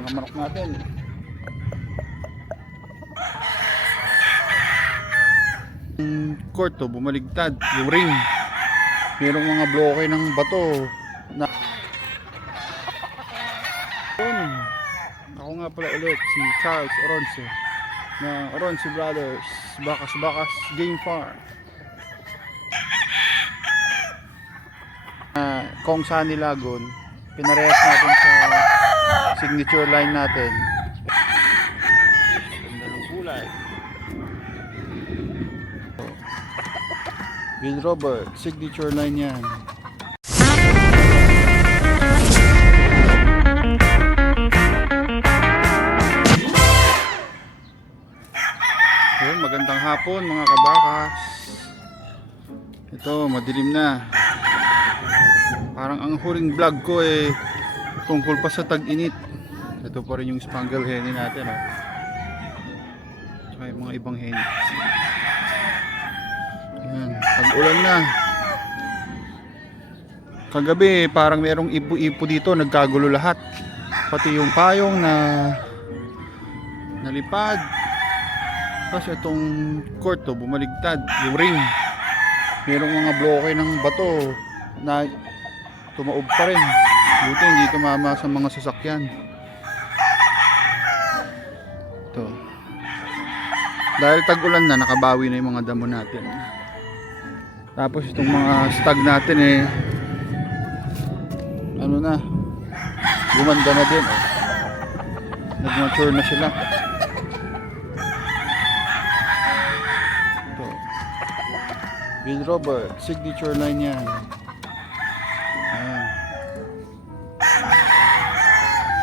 mga manok natin. Court to, bumaligtad yung ring. Merong mga bloke ng bato na ako nga pala ulit si Charles Oronce ng Oronce Brothers Bakas Game Farm. Kong Sunny Lagon, pinarehas natin sa signature line natin. Ganda ng kulay. Bill Robert, signature line yan. Ayun, magandang hapon mga kabakas. Ito, madilim na. Parang ang huling vlog ko tungkol pa sa tag-init. Ito pa rin yung Spangle Henny natin, oh. Tsaka yung mga ibang henny. Ayan, pag-ulan na. Kagabi parang merong ipo-ipo dito, nagkagulo lahat. Pati yung payong na nalipad. Tapos itong court to, bumaligtad yung ring. Merong mga bloke ng bato na tumaob pa rin. Buti hindi tumama sa mga sasakyan. Ito. Dahil tag-ulan na, nakabawi na yung mga damo natin. Tapos itong mga stag natin ano na, gumanda na din. Nag-mature na sila. Ito. Bill Robert, signature line yan. Ayan.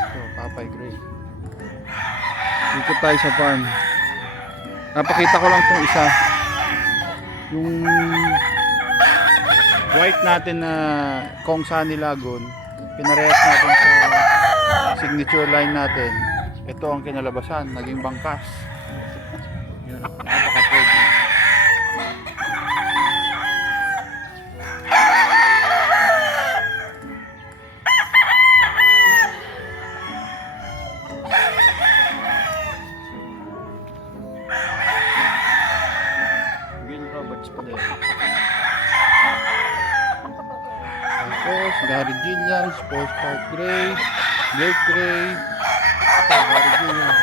Ito, Papay Gray. Ikot tayo sa farm. Napakita ko lang itong isa. Yung white natin na Kong Sunny Lagon, pinarehas natin sa signature line natin. Ito ang kinalabasan, naging bangkas. Yun, napaka-pwede. Will Roberts pa din. Tapos, Gary Gillians, Paul Spark Gray, Blake Gray, Gary Gillians.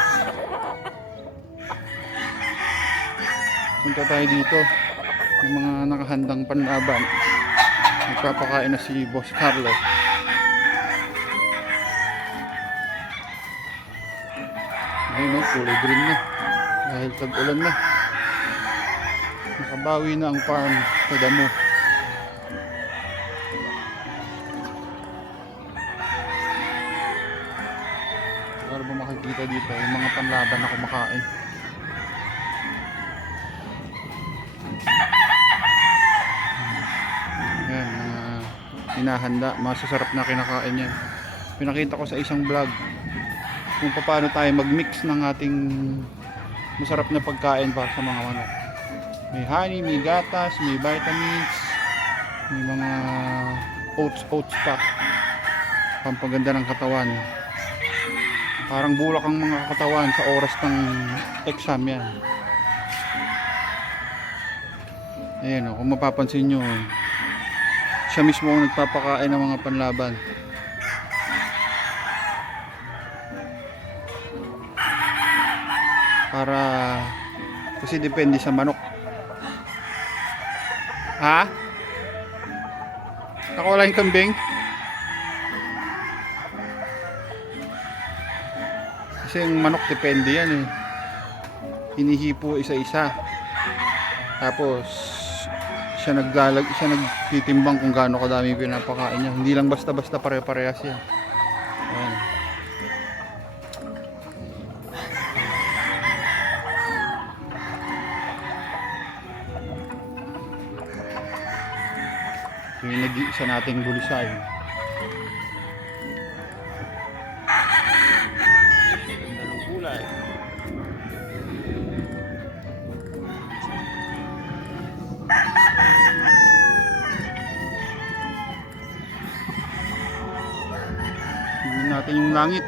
Punta tayo dito. Yung mga nakahandang panlaban. Nagpapakain na si Boss Carlo. Ayun, kulay green na. Dahil tag-ulan na. Nakabawi na ang farm sa damo. Para ba makikita dito yung mga panlaban na kumakain. Ayan, hinahanda, masasarap na kinakain yan. Pinakita ko sa isang vlog kung paano tayo mag-mix ng ating masarap na pagkain para sa mga manok. May honey, may gatas, may vitamins, may mga oats pack, pampaganda ng katawan. Parang bulak ang mga katawan sa oras ng exam yan. Ayan o, kung mapapansin nyo, siya mismo ang nagpapakain ng mga panlaban. Para, kasi depende sa manok. Ha? Nakawala yung kambing? Kasi yung manok depende yan hinihipo isa-isa. Tapos siya nagtitimbang kung gaano kadami yung pinapakain niya. Hindi lang basta-basta pare-parehas yan. Ayan. Yung nag-iisa nating bulisay. Ganda ng kulay. Tingnan natin yung langit.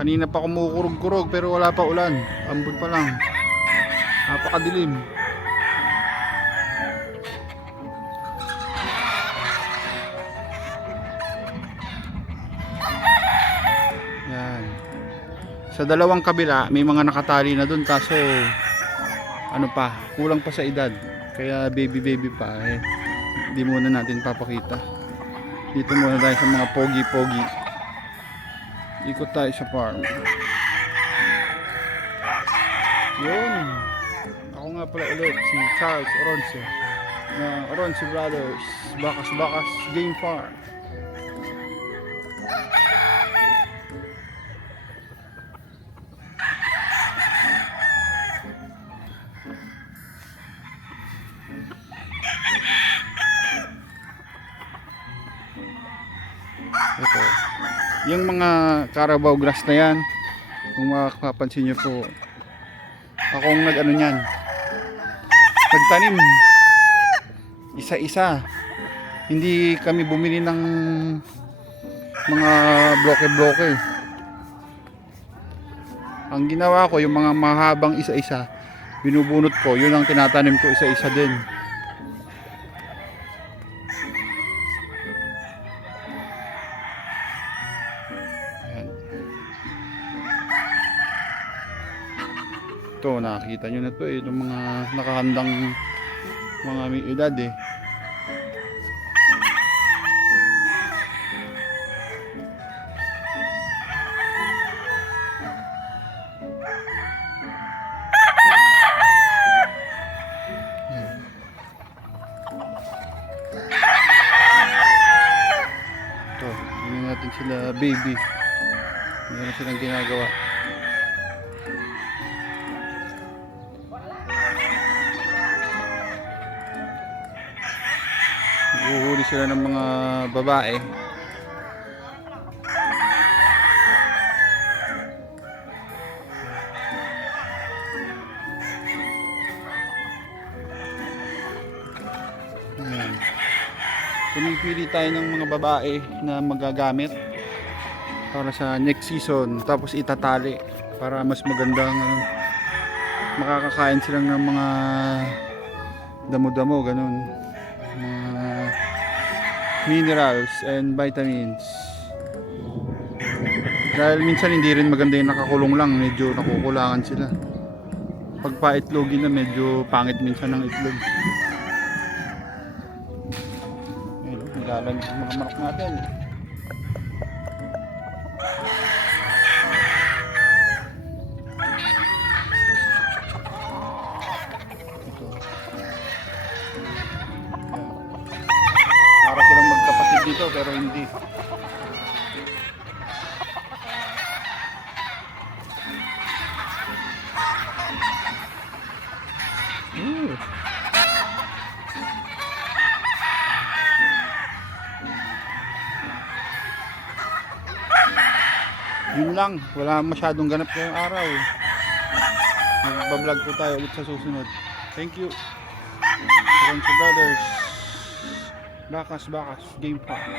Kanina pa kumukurog-kurog pero wala pa ulan. Ambon pa lang. Napakadilim. Yan. Sa dalawang kabila may mga nakatali na dun kaso ano pa, kulang pa sa edad. Kaya baby pa eh. Hindi muna natin papakita. Dito muna tayo sa mga pogi-pogi. Ikot tayo sa farm. Yun. Ako nga pala ulit si Charles Oronce na Oronce Brothers Bakas Game Farm. Ito. Yung mga Carabao grass na yan, kung makapansin nyo po, akong nag-ano nyan, nagtanim isa-isa. Hindi kami bumili ng mga bloke-bloke. Ang ginawa ko, yung mga mahabang isa-isa, binubunot ko, yun ang tinatanim ko isa-isa din. Ito, nakikita nyo na to eh, itong mga nakahandang mga may edad eh. Ito, tingnan natin sila baby. Meron silang ginagawa. Huhuli sila ng mga babae. Ayan. Pumipili tayo ng mga babae na magagamit para sa next season, tapos itatali para mas magandang makakakain silang ng mga damo-damo, ganun, mga minerals and vitamins. Dahil minsan hindi rin maganda yung nakakulong lang, medyo nakukulangan sila. Pag paitlogin na, medyo pangit minsan ng itlog. Ayun, nilalamig yung mga manok natin. Ito. Para silang magkapatid dito pero hindi. Yun lang, wala masyadong ganap ngayong araw. Magbablog po tayo ulit sa susunod. Thank you. Oronce Brothers Bakas Game Farm.